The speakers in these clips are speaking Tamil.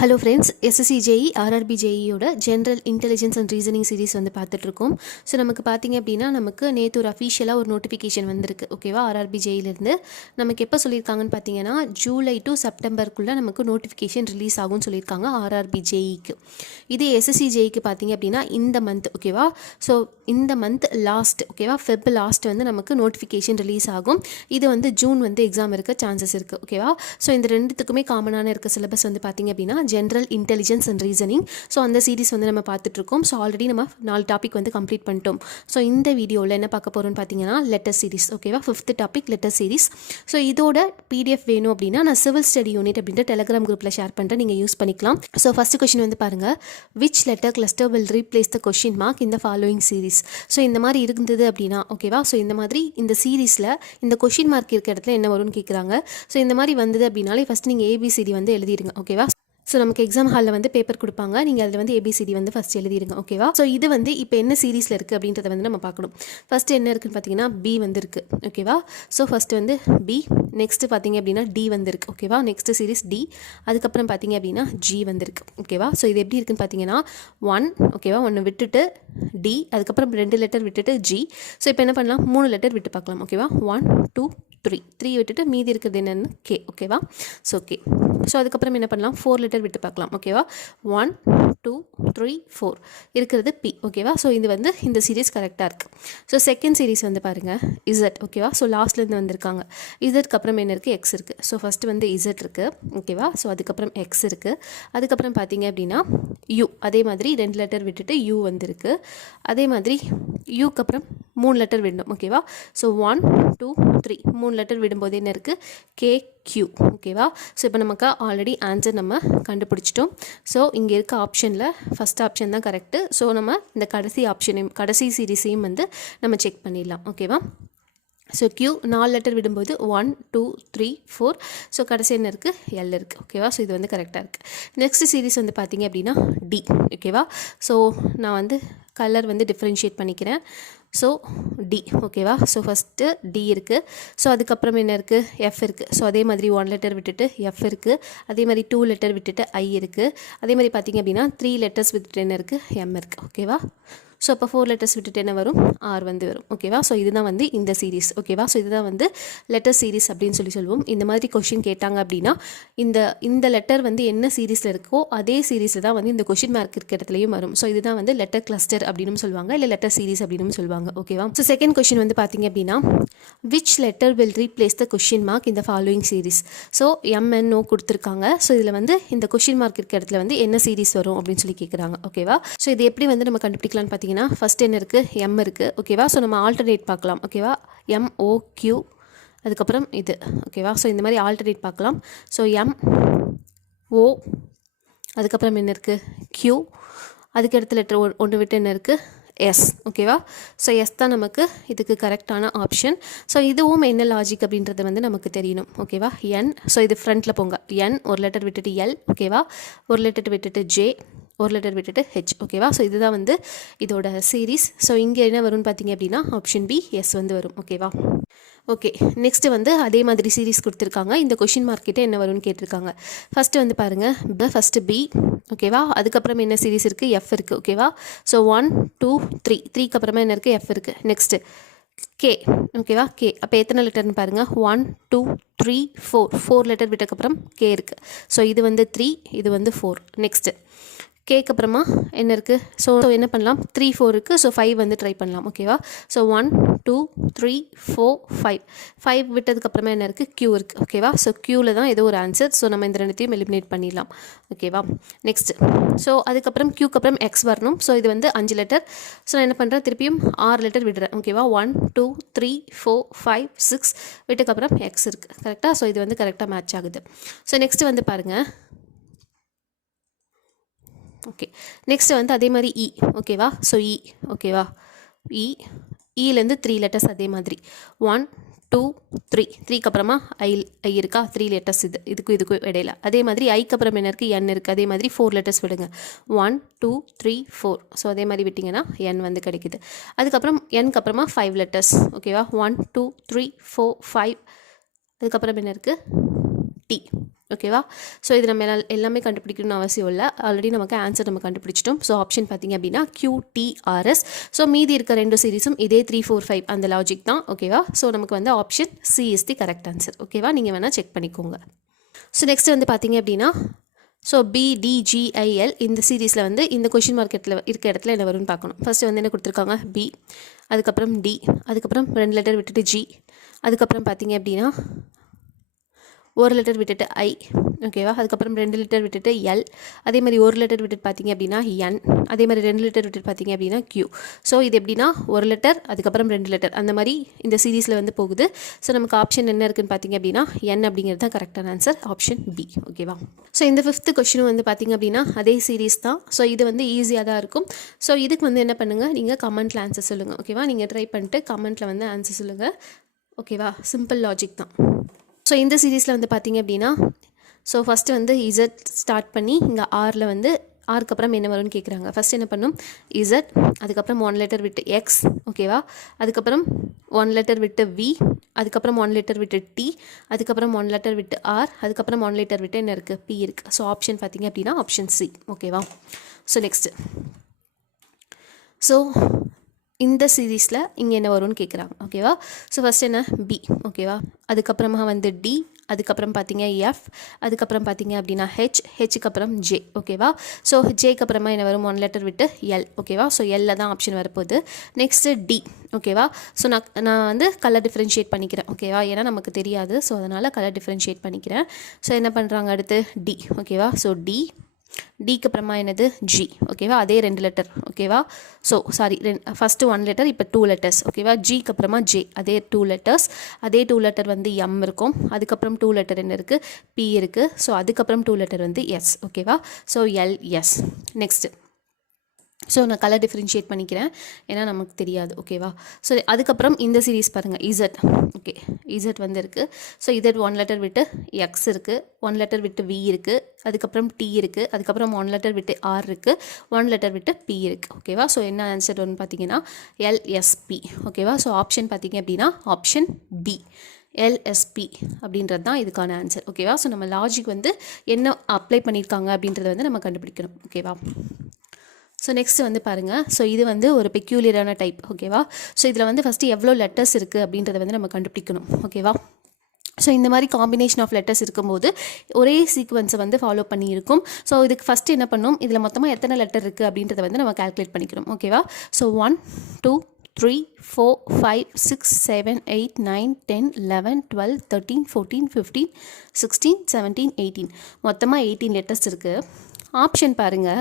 Hello friends, SSC JE, RRB JE ஓட General Intelligence and Reasoning series வந்து பார்த்துட்டு இருக்கோம். ஸோ நமக்கு பார்த்தீங்க அப்படின்னா நமக்கு நேற்று ஒரு அஃபீஷியலாக ஒரு நோட்டிஃபிகேஷன் வந்திருக்கு ஓகேவா RRB JEலேருந்து நமக்கு எப்போ சொல்லியிருக்காங்கன்னு பார்த்தீங்கன்னா ஜூலை டு செப்டம்பருக்குள்ளே நமக்கு நோட்டிஃபிகேஷன் ரிலீஸ் ஆகும்னு சொல்லியிருக்காங்க RRB JEக்கு. இது SSC JEக்கு பார்த்தீங்க அப்படின்னா இந்த மந்த் ஓகேவா. ஸோ இந்த மந்த் லாஸ்ட் ஓகேவா ஃபெப் லாஸ்ட் வந்து நமக்கு நோட்டிஃபிகேஷன் ரிலீஸ் ஆகும். இது வந்து ஜூன் வந்து எக்ஸாம் இருக்க சான்சஸ் இருக்குது ஓகேவா. ஸோ இந்த ரெண்டுத்துக்குமே காமனான இருக்க சிலபஸ் வந்து பார்த்தீங்க அப்படின்னா general intelligence and reasoning. So அந்த சீரிஸ் வந்து நம்ம பார்த்துட்ருக்கோம். ஸோ ஆல்ரெடி நம்ம 4 டாபிக் வந்து கம்ப்ளீட் பண்ணிட்டோம். ஸோ இந்த வீடியோவில் என்ன பார்க்க போகிறோம்னு பார்த்தீங்கன்னா லெட்டர் சீரிஸ் ஓகேவா. 5th topic letter series. So இதோட PDF வேணும் அப்படின்னா நான் சிவில் ஸ்டடி யூனிட் அப்படின்ற டெலிகிராம் குரூப்பில் ஷேர் பண்ணுறேன், நீங்கள் யூஸ் பண்ணிக்கலாம். ஸோ ஃபஸ்ட் கொஸ்டின் வந்து பாருங்கள், which letter cluster will replace the question mark இந்த ஃபாலோயிங் சீரிஸ். ஸோ இந்த மாதிரி இருந்தது அப்படின்னா ஓகேவா. ஸோ இந்த மாதிரி இந்த சீரிஸில் இந்த கொஸ்டின் மார்க் இருக்க இடத்துல என்ன வரும்னு கேட்குறாங்க. ஸோ இந்த மாதிரி வந்தது அப்படின்னாலே ஃபஸ்ட் நீங்கள் ABCD வந்து எழுதிடுங்க ஓகேவா. ஸோ நமக்கு எக்ஸாம் ஹாலில் வந்து பேப்பர் கொடுப்பாங்க, நீங்கள் அதில் வந்து ABCD வந்து ஃபஸ்ட் எழுதிடுங்க ஓகேவா. ஸோ இது வந்து இப்போ என்ன சீரிஸில் இருக்குது அப்படின்றத வந்து நம்ம பார்க்கணும். ஃபஸ்ட்டு என்ன இருக்குன்னு பார்த்தீங்கன்னா B வந்து இருக்குது ஓகேவா. ஸோ ஃபஸ்ட்டு வந்து B, நெக்ஸ்ட்டு பார்த்தீங்க அப்படின்னா D வந்து இருக்குது ஓகேவா. நெக்ஸ்ட்டு சீரிஸ் D, அதுக்கப்புறம் பார்த்தீங்க அப்படின்னா G வந்துருக்கு ஓகேவா. ஸோ இது எப்படி இருக்குன்னு பார்த்தீங்கன்னா 1 ஓகேவா, 1 விட்டுட்டு D, அதுக்கப்புறம் 2 லெட்டர் விட்டுட்டு G. ஸோ இப்போ என்ன பண்ணலாம், 3 லெட்டர் விட்டு பார்க்கலாம் ஓகேவா. 1 2 3 விட்டுட்டு மீதி இருக்கிறது என்னென்னு K ஓகேவா. So K. ஸோ அதுக்கப்புறம் என்ன பண்ணலாம், 4 லெட்டர் விட்டு பார்க்கலாம் ஓகேவா. 1 2 3 4 இருக்கிறது P ஓகேவா. ஸோ இது வந்து இந்த சீரிஸ் கரெக்டாக இருக்குது. ஸோ செகண்ட் சீரிஸ் வந்து பாருங்கள் Z ஓகேவா. ஸோ லாஸ்ட்லேருந்து வந்திருக்காங்க. இசட்க்கு அப்புறம் என்ன இருக்குது, X இருக்குது. ஸோ ஃபஸ்ட்டு வந்து Z இருக்குது ஓகேவா. ஸோ அதுக்கப்புறம் X இருக்குது. அதுக்கப்புறம் பார்த்தீங்க அப்படின்னா U, அதே மாதிரி 2 லெட்டர் விட்டுட்டு U வந்துருக்கு. அதே மாதிரி Uக்கு அப்புறம் 3 லெட்டர் விடணும் ஓகேவா. ஸோ 1 2 3 3 லெட்டர் விடும்போது என்ன இருக்குது, KQ ஓகேவா. ஸோ இப்போ நமக்கு ஆல்ரெடி ஆன்சர் நம்ம கண்டுபிடிச்சிட்டோம். ஸோ இங்கே இருக்க ஆப்ஷனில் ஃபஸ்ட் ஆப்ஷன் தான் கரெக்டு. ஸோ நம்ம இந்த கடைசி ஆப்ஷனையும் கடைசி சீரிஸையும் வந்து நம்ம செக் பண்ணிடலாம் ஓகேவா. ஸோ Q 4 லெட்டர் விடும்போது 1 2 3 4. ஸோ கடைசி என்ன இருக்குது, L இருக்குது ஓகேவா. ஸோ இது வந்து கரெக்டாக இருக்குது. நெக்ஸ்ட் சீரிஸ் வந்து பார்த்தீங்க அப்படின்னா D ஓகேவா. ஸோ நான் வந்து கலர் வந்து டிஃப்ரென்ஷியேட் பண்ணிக்கிறேன். ஸோ D ஓகேவா. ஸோ ஃபஸ்ட்டு D இருக்குது. ஸோ அதுக்கப்புறம் என்ன இருக்குது, F இருக்குது. ஸோ அதே மாதிரி 1 லெட்டர் விட்டுட்டு F இருக்குது. அதே மாதிரி 2 லெட்டர் விட்டுட்டு I இருக்குது. அதே மாதிரி பார்த்திங்க அப்படின்னா 3 லெட்டர்ஸ் விட்டுட்டு என்ன இருக்குது, M இருக்குது ஓகேவா. ஸோ அப்போ 4 லெட்டர்ஸ் விட்டுட்டு என்ன வரும், R வந்து வரும் ஓகேவா. ஸோ இதுதான் வந்து இந்த சீரிஸ் ஓகேவா. ஸோ இதுதான் வந்து லெட்டர் சீரிஸ் அப்படின்னு சொல்லுவோம். இந்த மாதிரி கொஷின் கேட்டாங்க அப்படின்னா இந்த லெட்டர் வந்து என்ன சீரிஸில் இருக்கோ அதே சீரிஸில் தான் வந்து இந்த கொஷின் மார்க் இருக்க இடத்துலையும் வரும். ஸோ இதுதான் வந்து லெட்டர் கிளஸ்டர் அப்படின்னு சொல்லுவாங்க, இல்லை லெட்டர் சீரிஸ் அப்படின்னு சொல்லுவாங்க ஓகேவா. ஸோ செகண்ட் கொஷின் வந்து பார்த்தீங்க அப்படின்னா which letter will replace the question mark இந்த ஃபாலோயிங் சீரிஸ். ஸோ MNO கொடுத்துருக்காங்க. ஸோ இதில் வந்து இந்த கொஷின் மார்க் இருக்க இடத்துல வந்து என்ன சீரிஸ் வரும் அப்படின்னு சொல்லி கேட்குறாங்க ஓகேவா. ஸோ இது எப்படி வந்து நம்ம கண்டுபிடிக்கலாம்னு பார்த்தீங்கன்னா ஃபர்ஸ்ட் என்ன இருக்குது, M இருக்குது ஓகேவா. ஸோ நம்ம ஆல்டர்னேட் பார்க்கலாம் ஓகேவா. MOQ, அதுக்கப்புறம் இது ஓகேவா. ஸோ இந்த மாதிரி ஆல்டர்னேட் பார்க்கலாம். ஸோ MO, அதுக்கப்புறம் என்ன இருக்குது Q, அதுக்கு அடுத்த லெட்டர் ஒன்று விட்டு என்ன இருக்குது S ஓகேவா. ஸோ S தான் நமக்கு இதுக்கு கரெக்டான ஆப்ஷன். ஸோ இதுவும் என்ன லாஜிக் அப்படின்றது வந்து நமக்கு தெரியணும் ஓகேவா. N, ஸோ இது ஃப்ரண்ட்டில் போங்க. N ஒரு லெட்டர் விட்டுட்டு L ஓகேவா. ஒரு லெட்டர் விட்டுட்டு J, ஒரு லெட்டர் விட்டுட்டு H ஓகேவா. ஸோ இதுதான் வந்து இதோட சீரிஸ். ஸோ இங்கே என்ன வரும்னு பார்த்தீங்க அப்படின்னா ஆப்ஷன் B, S வந்து வரும் ஓகேவா. ஓகே, நெக்ஸ்ட்டு வந்து அதே மாதிரி சீரிஸ் கொடுத்துருக்காங்க. இந்த கொஷின் மார்க்கிட்ட என்ன வரும்னு கேட்டிருக்காங்க. ஃபஸ்ட்டு வந்து பாருங்கள், ஃபஸ்ட்டு B ஓகேவா. அதுக்கப்புறம் என்ன சீரிஸ் இருக்குது, F இருக்குது ஓகேவா. ஸோ 1 2 3 3க்கு அப்புறமா என்ன இருக்குது, F இருக்குது. நெக்ஸ்ட்டு K ஓகேவா. K அப்போ எத்தனை லெட்டர்னு பாருங்கள், 1 2 3 4 லெட்டர் விட்டதுக்கப்புறம் K இருக்குது. ஸோ இது வந்து 3, இது வந்து 4. நெக்ஸ்ட்டு கேக்கு அப்புறமா என்ன இருக்குது, ஸோ என்ன பண்ணலாம், 3 4 இருக்குது. ஸோ 5 வந்து ட்ரை பண்ணலாம் ஓகேவா. ஸோ 1 2 3 4 5 விட்டதுக்கப்புறமா என்ன இருக்குது, Q இருக்குது ஓகேவா. ஸோ Qவில் தான் ஏதோ ஒரு ஆன்சர். ஸோ நம்ம இந்த ரெண்டுத்தையும் எலிமினேட் பண்ணிடலாம் ஓகேவா. நெக்ஸ்ட்டு ஸோ அதுக்கப்புறம் Qக்கு அப்புறம் X வரணும். ஸோ இது வந்து 5 லெட்டர். ஸோ நான் என்ன பண்ணுறேன், திருப்பியும் 6 லெட்டர் விடுறேன் ஓகேவா. 1 2 3 4 5 6 விட்டதுக்கப்புறம் X இருக்குது கரெக்டாக. ஸோ இது வந்து கரெக்டாக மேட்ச் ஆகுது. ஸோ நெக்ஸ்ட்டு வந்து பாருங்கள், ஓகே நெக்ஸ்ட்டு வந்து அதே மாதிரி E ஓகேவா. ஸோ E ஓகேவா. இலேருந்து 3 லெட்டர்ஸ் அதே மாதிரி 1 2 3 3க்கு அப்புறமா I இருக்கா, 3 லெட்டர்ஸ் இதுக்கும் இடையில. அதே மாதிரி ஐக்கு அப்புறம் என்ன இருக்குது, N இருக்குது. அதே மாதிரி 4 லெட்டர்ஸ் விடுங்க, 1 2 3 4. ஸோ அதே மாதிரி விட்டிங்கன்னா N வந்து கிடைக்குது. அதுக்கப்புறம் Nக்கு அப்புறமா 5 லெட்டர்ஸ் ஓகேவா. 1 2 3 4 5. அதுக்கப்புறம் என்ன இருக்குது டி. ஓகேவா? ஸோ இது நம்ம எல்லாமே கண்டுபிடிக்கணும்னு அவசியம் இல்லை. ஆல்ரெடி நமக்கு ஆன்சர் நம்ம கண்டுபிடிச்சிட்டோம். ஸோ ஆப்ஷன் பார்த்தீங்க அப்படின்னா QTRS. ஸோ மீதி இருக்க 2 சீரீஸும் இதே 3, 4, 5 அந்த லாஜிக் தான். ஓகேவா? ஸோ நமக்கு வந்து option C is the correct answer. ஓகேவா? நீங்கள் வேணால் செக் பண்ணிக்கோங்க. ஸோ நெக்ஸ்ட் வந்து பார்த்தீங்க அப்படின்னா ஸோ BDGIL இந்த சீரீஸில் வந்து இந்த கொஷின் மார்க்கெட்டில் இருக்க இடத்துல என்ன வரும்னு பார்க்கணும். ஃபஸ்ட்டு வந்து என்ன கொடுத்துருக்காங்க B, அதுக்கப்புறம் D, அதுக்கப்புறம் 2 லெட்டர் விட்டுட்டு G, அதுக்கப்புறம் பார்த்தீங்க அப்படின்னா 1 லெட்டர் விட்டுட்டு I. ஓகேவா? அதுக்கப்புறம் 2 லெட்டர் விட்டுட்டு L, அதே மாதிரி 1 லெட்டர் விட்டுட்டு பார்த்தீங்க அப்படின்னா N, அதே மாதிரி 2 லெட்டர் விட்டுட்டு பார்த்தீங்க அப்படின்னா Q. ஸோ இது எப்படின்னா 1 லெட்டர் அதுக்கப்புறம் 2 லெட்டர் அந்த மாதிரி இந்த சீரீஸில் வந்து போகுது. ஸோ நமக்கு ஆப்ஷன் என்ன இருக்குன்னு பார்த்தீங்க அப்படின்னா N அப்படிங்கிறது தான் கரெக்டான ஆன்சர், ஆப்ஷன் B. ஓகேவா? ஸோ இந்த 5th கொஸ்டினும் வந்து பார்த்தீங்க அப்படின்னா அதே சீரீஸ் தான். ஸோ இது வந்து ஈஸியாக தான் இருக்கும். ஸோ இதுக்கு வந்து என்ன பண்ணுங்கள், நீங்கள் கமெண்ட்டில் ஆன்சர் சொல்லுங்கள். ஓகேவா? நீங்கள் ட்ரை பண்ணிட்டு கமெண்ட்டில் வந்து ஆன்சர் சொல்லுங்கள். ஓகேவா? சிம்பிள் லாஜிக் தான். ஸோ இந்த சீரீஸில் வந்து பார்த்தீங்க அப்படின்னா ஸோ ஃபஸ்ட்டு வந்து Z ஸ்டார்ட் பண்ணி இங்கே ஆரில் வந்து ஆருக்கு அப்புறம் என்ன வரும்னு கேட்குறாங்க. ஃபஸ்ட் என்ன பண்ணும் Z, அதுக்கப்புறம் 1 லெட்டர் விட்டு X. ஓகேவா? அதுக்கப்புறம் 1 லெட்டர் விட்டு V, அதுக்கப்புறம் 1 லெட்டர் விட்டு T, அதுக்கப்புறம் 1 லெட்டர் விட்டு R, அதுக்கப்புறம் 1 லெட்டர் விட்டு என்ன இருக்குது, P இருக்குது. ஸோ ஆப்ஷன் பார்த்தீங்க அப்படின்னா ஆப்ஷன் C. ஓகேவா? ஸோ நெக்ஸ்ட்டு ஸோ இந்த சீரீஸில் இங்கே என்ன வரும்னு கேட்குறாங்க. ஓகேவா? ஸோ ஃபஸ்ட் என்ன B. ஓகேவா? அதுக்கப்புறமா வந்து D, அதுக்கப்புறம் பார்த்தீங்க F, அதுக்கப்புறம் பார்த்தீங்க அப்படின்னா ஹெச்சுக்கு அப்புறம் J. ஓகேவா? ஸோ ஜேக்கு அப்புறமா என்ன வரும், 1 லெட்டர் விட்டு L. ஓகேவா? ஸோ L தான் ஆப்ஷன் வரப்போகுது. Next D. ஓகேவா? ஸோ நான் வந்து கலர் டிஃப்ரென்ஷியேட் பண்ணிக்கிறேன். ஓகேவா? ஏன்னா நமக்கு தெரியாது. ஸோ அதனால் கலர் டிஃப்ரென்ஷியேட் பண்ணிக்கிறேன். ஸோ என்ன பண்ணுறாங்க அடுத்து D. ஓகேவா? ஸோ டிக்கு அப்புறமா என்னது G. ஓகேவா? அதே 2 லெட்டர். ஓகேவா? ஸோ சாரி, ஃபஸ்ட்டு 1 லெட்டர், இப்போ 2 லெட்டர்ஸ். ஓகேவா? ஜிக்கு அப்புறமா J, அதே 2 லெட்டர்ஸ். அதே 2 லெட்டர் வந்து M இருக்கும். அதுக்கப்புறம் 2 லெட்டர் என்ன இருக்குது, P இருக்குது. ஸோ அதுக்கப்புறம் 2 லெட்டர் வந்து S. ஓகேவா? So LS. நெக்ஸ்ட்டு ஸோ நான் கலர் டிஃப்ரென்ஷியேட் பண்ணிக்கிறேன், ஏன்னா நமக்கு தெரியாது. ஓகேவா? ஸோ அதுக்கப்புறம் இந்த சீரீஸ் பாருங்கள், Z. ஓகே, Z வந்து இருக்குது. ஸோ Z 1 லெட்டர் விட்டு X இருக்குது, 1 லெட்டர் விட்டு V இருக்குது, அதுக்கப்புறம் T இருக்குது, அதுக்கப்புறம் 1 லெட்டர் விட்டு R இருக்குது, 1 லெட்டர் விட்டு P இருக்குது. ஓகேவா? ஸோ என்ன ஆன்சர் வரும்னு பார்த்தீங்கன்னா LSP. ஓகேவா? ஸோ ஆப்ஷன் பார்த்தீங்க அப்படின்னா ஆப்ஷன் B, LSP அப்படின்றது தான் இதுக்கான ஆன்சர். ஓகேவா? ஸோ நம்ம லாஜிக் வந்து என்ன அப்ளை பண்ணியிருக்காங்க அப்படின்றத வந்து நம்ம கண்டுபிடிக்கணும். ஓகேவா? ஸோ நெக்ஸ்ட் வந்து பாருங்கள். ஸோ இது வந்து ஒரு பெக்யூலியரான டைப். ஓகேவா? ஸோ இதில் வந்து ஃபஸ்ட்டு எவ்வளோ லெட்டர்ஸ் இருக்குது அப்படின்றத வந்து நம்ம கண்டுபிடிக்கணும். ஓகேவா? ஸோ இந்த மாதிரி காம்பினேஷன் ஆஃப் லெட்டர்ஸ் இருக்கும்போது ஒரே சீக்வன்ஸை வந்து ஃபாலோ பண்ணியிருக்கும். ஸோ இதுக்கு ஃபஸ்ட்டு என்ன பண்ணும், இதில் மொத்தமாக எத்தனை லெட்டர் இருக்குது அப்படின்றத வந்து நம்ம கால்குலேட் பண்ணிக்கணும். ஓகேவா? ஸோ 1, 2, 3, 4, 5, 6, 7, 8, 9, 10, 11, 12, 13, 14, 15, 16, 17, 18 மொத்தமாக 18 லெட்டர்ஸ் இருக்குது. ஆப்ஷன் பாருங்கள்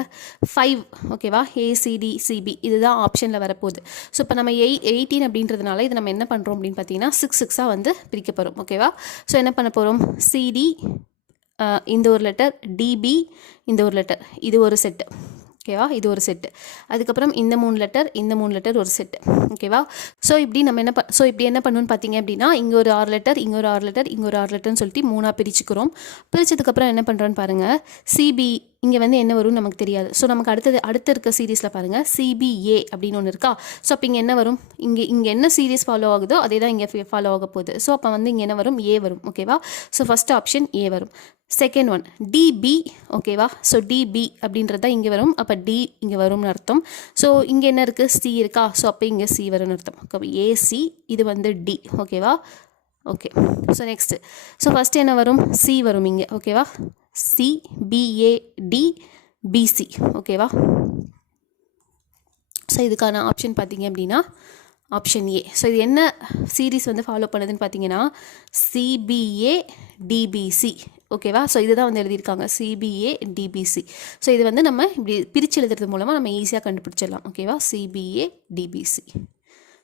5. ஓகேவா? ACDCB இதுதான் ஆப்ஷனில் வரப்போகுது. ஸோ இப்போ நம்ம 18 அப்படின்றதுனால இது நம்ம என்ன பண்ணுறோம் அப்படின்னு பார்த்தீங்கன்னா 6 வந்து பிரிக்க போகிறோம். ஓகேவா? ஸோ என்ன பண்ண போகிறோம், CD இந்த ஒரு லெட்டர், DB இந்த ஒரு லெட்டர், இது ஒரு செட்டு. ஓகேவா? இது ஒரு செட்டு. அதுக்கப்புறம் இந்த 3 லெட்டர் ஒரு செட்டு. ஓகேவா? ஸோ இப்படி நம்ம என்ன பண்ணணும்னு பார்த்தீங்க அப்படின்னா இங்கே ஒரு 6 லெட்டர், இங்கே ஒரு 6 லெட்டர், இங்கே ஒரு 6 லெட்டர்னு சொல்லிட்டு 3ஆக பிரிச்சுக்கிறோம். பிரித்ததுக்கப்புறம் என்ன பண்ணுறோன்னு பாருங்கள், CB இங்கே வந்து என்ன வரும்னு நமக்கு தெரியாது. ஸோ நமக்கு அடுத்து இருக்க சீரீஸில் பாருங்கள் CBA அப்படின்னு ஒன்று இருக்கா. ஸோ அப்போ இங்கே என்ன வரும், இங்கே என்ன சீரீஸ் ஃபாலோ ஆகுதோ அதே தான் இங்கே ஃபாலோ ஆக போகுது. ஸோ அப்போ வந்து இங்கே என்ன வரும், A வரும். ஓகேவா? ஸோ ஃபஸ்ட் ஆப்ஷன் A வரும். Second one DB. ஓகேவா? ஸோ DB அப்படின்றது தான் இங்கே வரும். அப்போ D இங்கே வரும்னு அர்த்தம். ஸோ இங்கே என்ன இருக்குது, C இருக்கா. ஸோ அப்போ இங்கே C வரும்னு அர்த்தம். அப்போ AC இது வந்து D. ஓகேவா? Okay. So next so first என்ன வரும், C வரும் இங்கே. ஓகேவா? CBADBC. ஓகேவா? ஸோ இதுக்கான ஆப்ஷன் பார்த்தீங்க அப்படின்னா ஆப்ஷன் A. ஸோ இது என்ன சீரீஸ் வந்து ஃபாலோ பண்ணுதுன்னு பார்த்தீங்கன்னா CBADBC. ஓகேவா? ஸோ இதுதான் வந்து எழுதியிருக்காங்க CBADBC. ஸோ இது வந்து நம்ம இப்படி பிரித்து எழுதுறது மூலமாக நம்ம ஈஸியாக கண்டுபிடிச்சிடலாம். ஓகேவா? CBADBC.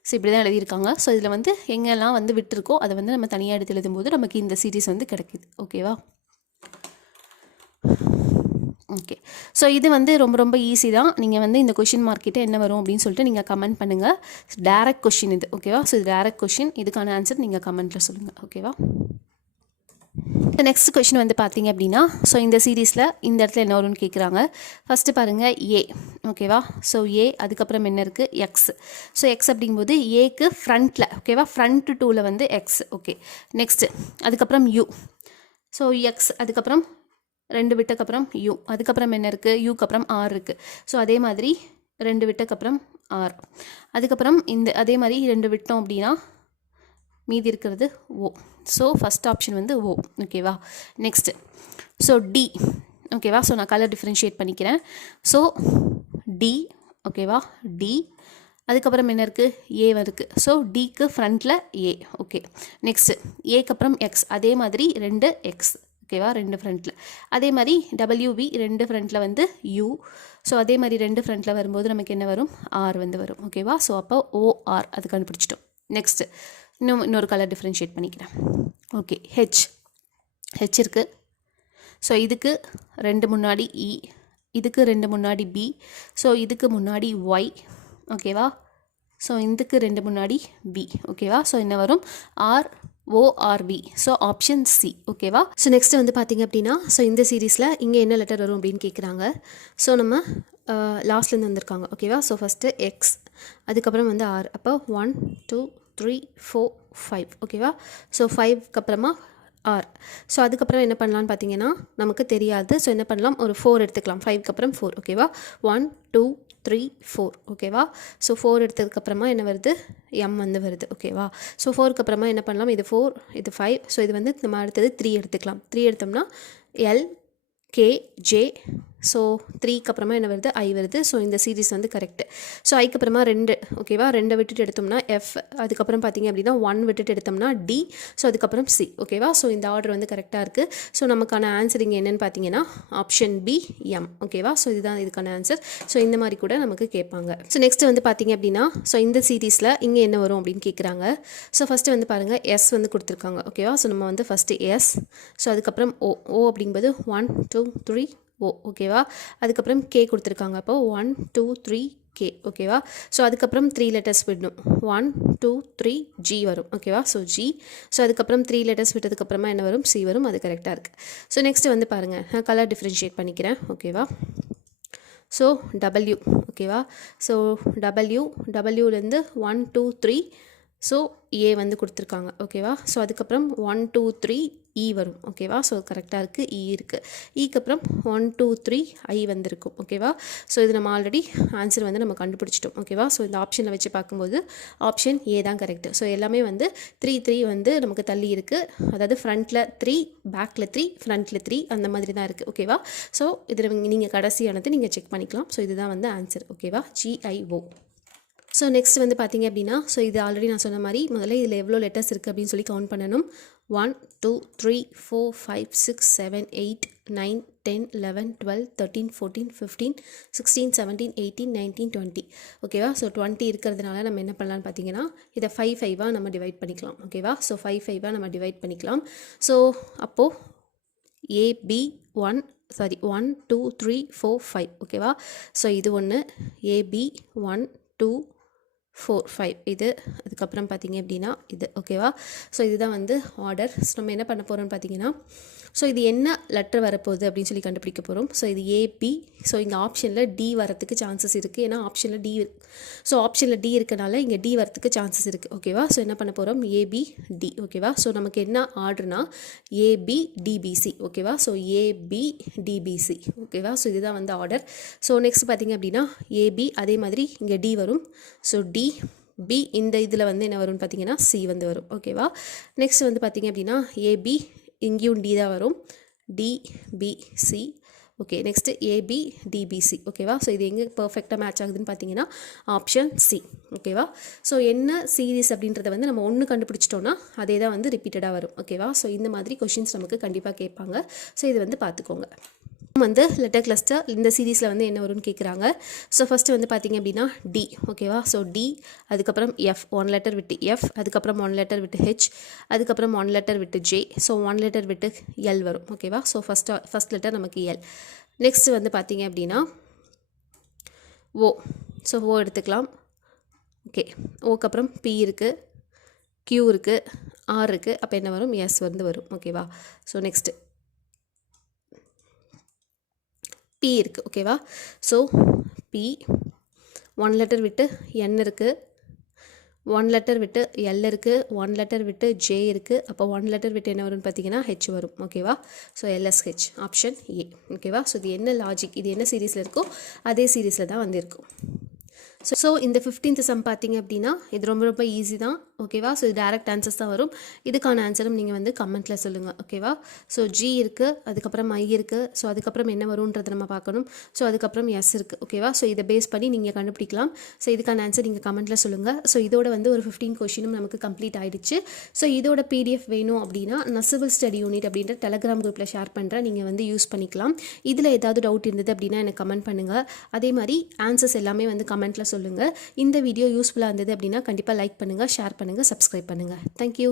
ஸோ இப்படி தான் எழுதியிருக்காங்க. ஸோ இதில் வந்து எங்கெல்லாம் வந்து விட்டுருக்கோ அதை வந்து நம்ம தனியாக எடுத்து எழுதும்போது நமக்கு இந்த சீரீஸ் வந்து கிடைக்குது. ஓகேவா? ஓகே. ஸோ இது வந்து ரொம்ப ஈஸி தான். நீங்கள் வந்து இந்த கொஷின் மார்க்கிட்ட என்ன வரும் அப்படின்னு சொல்லிட்டு நீங்கள் கமெண்ட் பண்ணுங்கள். டேரக்ட் கொஷின் இது. ஓகேவா? ஸோ இது டேரக்ட் கொஷின். இதுக்கான ஆன்சர் நீங்கள் கமெண்ட்டில் சொல்லுங்கள். ஓகேவா? நெக்ஸ்ட் கொஷின் வந்து பார்த்தீங்க அப்படின்னா ஸோ இந்த சீரீஸில் இந்த இடத்துல என்ன வரும்னு கேட்குறாங்க. ஃபஸ்ட்டு பாருங்கள் A. ஓகேவா? ஸோ A அதுக்கப்புறம் என்ன இருக்குது, X. ஸோ X அப்படிங்கும்போது Aக்கு ஃப்ரண்ட்டில். ஓகேவா? ஃப்ரண்ட் 2ல் வந்து X. ஓகே. நெக்ஸ்ட்டு அதுக்கப்புறம் U. ஸோ எக்ஸ், அதுக்கப்புறம் 2 விட்டுக்கு அப்புறம் யூ, அதுக்கப்புறம் என்ன இருக்குது, யூக்கு அப்புறம் ஆர் இருக்குது. ஸோ அதே மாதிரி 2 விட்டுக்கு அப்புறம் ஆர், அதுக்கப்புறம் அதே மாதிரி 2 விட்டோம் அப்படின்னா மீதி இருக்கிறது ஓ. ஸோ ஃபஸ்ட் ஆப்ஷன் வந்து ஓ. ஓகேவா. Next so D. ஓகேவா. ஸோ நான் கலர் டிஃப்ரென்ஷியேட் பண்ணிக்கிறேன். So D. ஓகேவா. டி, அதுக்கப்புறம் என்ன இருக்குது, ஏ இருக்குது. ஸோ டிக்கு ஃப்ரண்ட்டில் ஏ. ஓகே. நெக்ஸ்ட்டு ஏக்கு அப்புறம் எக்ஸ், அதே மாதிரி 2 எக்ஸ். ஓகேவா. 2 ஃப்ரண்ட்டில். அதே மாதிரி டபிள்யூபி 2 ஃப்ரண்ட்டில் வந்து யூ. ஸோ அதே மாதிரி 2 ஃப்ரண்ட்டில் வரும்போது நமக்கு என்ன வரும், ஆர் வந்து வரும். ஓகேவா. ஸோ அப்போ ஓஆர் அது கண்டுபிடிச்சிட்டோம். நெக்ஸ்ட்டு இன்னொரு கலர் டிஃப்ரென்ஷியேட் பண்ணிக்கிறேன். ஓகே. ஹெச் இருக்குது. ஸோ இதுக்கு 2 முன்னாடி இ, இதுக்கு 2 முன்னாடி பி, ஸோ இதுக்கு முன்னாடி ஒய். ஓகேவா. ஸோ இதுக்கு 2 முன்னாடி பி. ஓகேவா. ஸோ என்ன வரும், R O R P. So option C. ஓகேவா. ஸோ நெக்ஸ்ட் வந்து பார்த்திங்க அப்படின்னா, ஸோ இந்த சீரீஸில் இங்கே என்ன லெட்டர் வரும் அப்படின்னு கேட்குறாங்க. ஸோ நம்ம லாஸ்ட்லேருந்து வந்திருக்காங்க. ஓகேவா. ஸோ ஃபஸ்ட்டு எக்ஸ், அதுக்கப்புறம் வந்து ஆர். அப்போ 1 2 3 4 5. ஓகேவா. ஸோ 5க்கு அப்புறமா ஆர். ஸோ அதுக்கப்புறம் என்ன பண்ணலான்னு பார்த்தீங்கன்னா நமக்கு தெரியாது. ஸோ என்ன பண்ணலாம், ஒரு 4 எடுத்துக்கலாம். 5க்கு அப்புறம் 4. ஓகேவா. 1 2 3 4. ஓகேவா. ஸோ 4 எடுத்ததுக்கப்புறமா என்ன வருது, எம் வந்து வருது. ஓகேவா. ஸோ 4க்கு அப்புறமா என்ன பண்ணலாம், இது 4 இது 5. ஸோ இது வந்து நம்ம அடுத்தது 3 எடுத்துக்கலாம். 3 எடுத்தோம்னா எல் கே ஜே. ஸோ 3க்கு அப்புறமா என்ன வருது, ஐ வருது. ஸோ இந்த சீரீஸ் வந்து கரெக்டு. ஸோ ஐக்கு அப்புறமா 2. ஓகேவா. 2 விட்டுட்டு எடுத்தோம்னா எஃப், அதுக்கப்புறம் பார்த்திங்க அப்படின்னா 1 விட்டுட்டு எடுத்தோம்னா டி. ஸோ அதுக்கப்புறம் சி. ஓகேவா. ஸோ இந்த ஆர்டர் வந்து கரெக்டாக இருக்குது. ஸோ நமக்கான ஆன்சர் இங்கே என்னென்னு பார்த்தீங்கன்னா ஆப்ஷன் பி எம். ஓகேவா. ஸோ இதுதான் இதுக்கான ஆன்சர். ஸோ இந்த மாதிரி கூட நமக்கு கேட்பாங்க. ஸோ நெக்ஸ்ட் வந்து பார்த்திங்க அப்படின்னா, ஸோ இந்த சீரீஸில் இங்கே என்ன வரும் அப்படின்னு கேட்குறாங்க. ஸோ ஃபஸ்ட்டு வந்து பாருங்கள், எஸ் வந்து கொடுத்துருக்காங்க. ஓகேவா. ஸோ நம்ம வந்து ஃபஸ்ட்டு எஸ். ஸோ அதுக்கப்புறம் ஓ. ஓ அப்படிங்கும்போது 1 2 3 ஓ. ஓகேவா. அதுக்கப்புறம் கே கொடுத்துருக்காங்க. அப்போ 1 2 3 கே. ஓகேவா. ஸோ அதுக்கப்புறம் 3 லெட்டர்ஸ் விடணும். 1 2 3 ஜி வரும். ஓகேவா. So G. ஸோ அதுக்கப்புறம் 3 லெட்டர்ஸ் விட்டதுக்கப்புறமா என்ன வரும், சி வரும். அது கரெக்டாக இருக்குது. ஸோ நெக்ஸ்ட்டு வந்து பாருங்கள், நான் கலர் டிஃப்ரென்ஷியேட் பண்ணிக்கிறேன். ஓகேவா. So W. ஓகேவா. ஸோ டபிள்யூலேருந்து 1 2 3. ஸோ ஏ வந்து கொடுத்துருக்காங்க. ஓகேவா. ஸோ அதுக்கப்புறம் 1 2 3 இ வரும். ஓகேவா. ஸோ கரெக்டாக இருக்குது, இ இருக்குது. இக்கு அப்புறம் 1 2 3 ஐ வந்திருக்கும். ஓகேவா. ஸோ இது நம்ம ஆல்ரெடி ஆன்சர் வந்து நம்ம கண்டுபிடிச்சிட்டோம். ஓகேவா. ஸோ இந்த ஆப்ஷனில் வச்சு பார்க்கும்போது ஆப்ஷன் ஏ தான் கரெக்டு. ஸோ எல்லாமே வந்து 3 3 வந்து நமக்கு தள்ளி இருக்குது. அதாவது ஃப்ரண்ட்டில் 3, பேக்கில் 3, ஃப்ரண்ட்டில் 3 அந்த மாதிரி தான் இருக்குது. ஓகேவா. ஸோ இதில் நீங்கள் கடைசியானது நீங்கள் செக் பண்ணிக்கலாம். ஸோ இதுதான் வந்து ஆன்சர். ஓகேவா. GIO. ஸோ நெக்ஸ்ட் வந்து பார்த்திங்க அப்படின்னா, ஸோ இது ஆல்ரெடி நான் சொன்ன மாதிரி முதல்ல இதில் எவ்வளோ லெட்டர்ஸ் இருக்குது அப்படின்னு சொல்லி கவுண்ட் பண்ணணும். 1 2 3 4 5 6 7 8 9 10 11 12 13 14 15 16 17 18 19 20. ஓகேவா. ஸோ 20 இருக்கிறதுனால நம்ம என்ன பண்ணலான்னு பார்த்தீங்கன்னா, இதை 5 5ஆக நம்ம டிவைட் பண்ணிக்கலாம். ஓகேவா. ஸோ 5 5ஆக நம்ம டிவைட் பண்ணிக்கலாம். ஸோ அப்போது ஏபி 1 2 3 4 5. ஓகேவா. ஸோ இது ஒன்று, ஏபி 1 2 4 5 இது, அதுக்கப்புறம் பார்த்தீங்க அப்படின்னா இது. ஓகேவா. ஸோ இதுதான் வந்து ஆர்டர். ஸோ நம்ம என்ன பண்ண போகிறோம்னு பார்த்தீங்கன்னா, ஸோ இது என்ன லெட்டர் வரப்போகுது அப்படின்னு சொல்லி கண்டுபிடிக்க போகிறோம். ஸோ இது ஏபி. ஸோ இங்கே ஆப்ஷனில் டி வரத்துக்கு சான்சஸ் இருக்குது. ஏன்னா ஆப்ஷனில் டி ஸோ ஆப்ஷனில் டி இருக்கனால இங்கே டி வரத்துக்கு சான்சஸ் இருக்குது. ஓகேவா. ஸோ என்ன பண்ண போகிறோம், ஏபி டி. ஓகேவா. ஸோ நமக்கு என்ன ஆர்டர்னா ஏபி டிபிசி. ஓகேவா. So A B D B C. ஓகேவா. ஸோ இதுதான் வந்து ஆர்டர். ஸோ நெக்ஸ்ட் பார்த்தீங்க அப்படின்னா ஏபி, அதே மாதிரி இங்கே டி வரும். ஸோ டி பி, இந்த இதில் வந்து என்ன வரும்னு பார்த்தீங்கன்னா சி வந்து வரும். ஓகேவா. நெக்ஸ்ட் வந்து பார்த்தீங்க அப்படின்னா ஏபி, இங்கேயும் டி தான் வரும். D B C. Okay. Next A B D B C. ஓகேவா. ஸோ இது எங்கே பர்ஃபெக்டாக மேட்ச் ஆகுதுன்னு பார்த்தீங்கன்னா ஆப்ஷன் சி. ஓகேவா. ஸோ என்ன சீரீஸ் அப்படின்றத வந்து நம்ம ஒன்று கண்டுபிடிச்சிட்டோன்னா அதே தான் வந்து ரிப்பீட்டடாக வரும். ஓகேவா. ஸோ இந்த மாதிரி கொஷின்ஸ் நமக்கு கண்டிப்பாக கேட்பாங்க. ஸோ இது வந்து பார்த்துக்கோங்க. வந்து லெட்டர் கிளஸ்டர் இந்த சீரீஸில் வந்து என்ன வரும்னு கேட்குறாங்க. ஸோ ஃபஸ்ட்டு வந்து பார்த்திங்க அப்படின்னா டி. ஓகேவா. ஸோ டி, அதுக்கப்புறம் எஃப் 1 லெட்டர் விட்டு எஃப், அதுக்கப்புறம் 1 லெட்டர் விட்டு ஹெச், அதுக்கப்புறம் 1 லெட்டர் விட்டு ஜே. ஸோ 1 லெட்டர் விட்டு எல் வரும். ஓகேவா. ஸோ ஃபஸ்ட் லெட்டர் நமக்கு எல். நெக்ஸ்ட் வந்து பார்த்திங்க அப்படின்னா ஓ. ஸோ ஓ எடுத்துக்கலாம். ஓகே. ஓக்கு அப்புறம் பி இருக்குது, கியூ இருக்குது, ஆர் இருக்குது. அப்போ என்ன வரும், எஸ் வந்து வரும். ஓகேவா. ஸோ நெக்ஸ்ட்டு பி இருக்குது. ஓகேவா. ஸோ பி 1 லெட்டர் விட்டு என் இருக்குது, 1 லெட்டர் விட்டு எல் இருக்குது, 1 லெட்டர் விட்டு ஜே இருக்குது. அப்போ 1 லெட்டர் விட்டு என்ன வரும்னு பார்த்தீங்கன்னா ஹெச் வரும். ஓகேவா? So LSH option A. ஓகேவா? ஸோ இது என்ன லாஜிக், இது என்ன சீரீஸில் இருக்கோ அதே சீரீஸில் தான் வந்து இருக்கும். ஸோ இந்த 15th சம் பார்த்தீங்க அப்படின்னா இது ரொம்ப ரொம்ப ஈஸி தான். ஓகேவா? ஸோ இது டேரக்ட் ஆன்சர்ஸ் தான் வரும். இதுக்கான ஆன்சரும் நீங்கள் வந்து கமெண்ட்டில் சொல்லுங்கள். ஓகேவா? ஸோ ஜி இருக்குது, அதுக்கப்புறம் ஐ இருக்குது. ஸோ அதுக்கப்புறம் என்ன வரும்ன்றதை நம்ம பார்க்கணும். ஸோ அதுக்கப்புறம் எஸ் இருக்குது. ஓகேவா? ஸோ இதை பேஸ் பண்ணி நீங்கள் கண்டுபிடிக்கலாம். ஸோ இதுக்கான ஆன்சர் நீங்கள் கமெண்ட்டில் சொல்லுங்கள். ஸோ இதோட வந்து ஒரு 15 கொஷினும் நமக்கு கம்ப்ளீட் ஆகிடுச்சு. ஸோ இதோட பிடிஎஃப் வேணும் அப்படின்னா நான் சிவில் ஸ்டடி யூனிட் அப்படின்ற டெலகிராம் குரூப்பில் ஷேர் பண்ணுறேன். நீங்கள் வந்து யூஸ் பண்ணிக்கலாம். இதில் ஏதாவது டவுட் இருந்தது அப்படின்னா எனக்கு கமெண்ட் பண்ணுங்கள். அதே மாதிரி ஆன்சர்ஸ் எல்லாமே வந்து கமெண்ட்டில் சொல்லுங்கள். இந்த வீடியோ யூஸ்ஃபுல்லாக இருந்தது அப்படின்னா கண்டிப்பாக லைக் பண்ணுங்கள், ஷேர் பண்ணுங்கள், சப்ஸ்கிரைப் பண்ணுங்கள். தேங்க்யூ.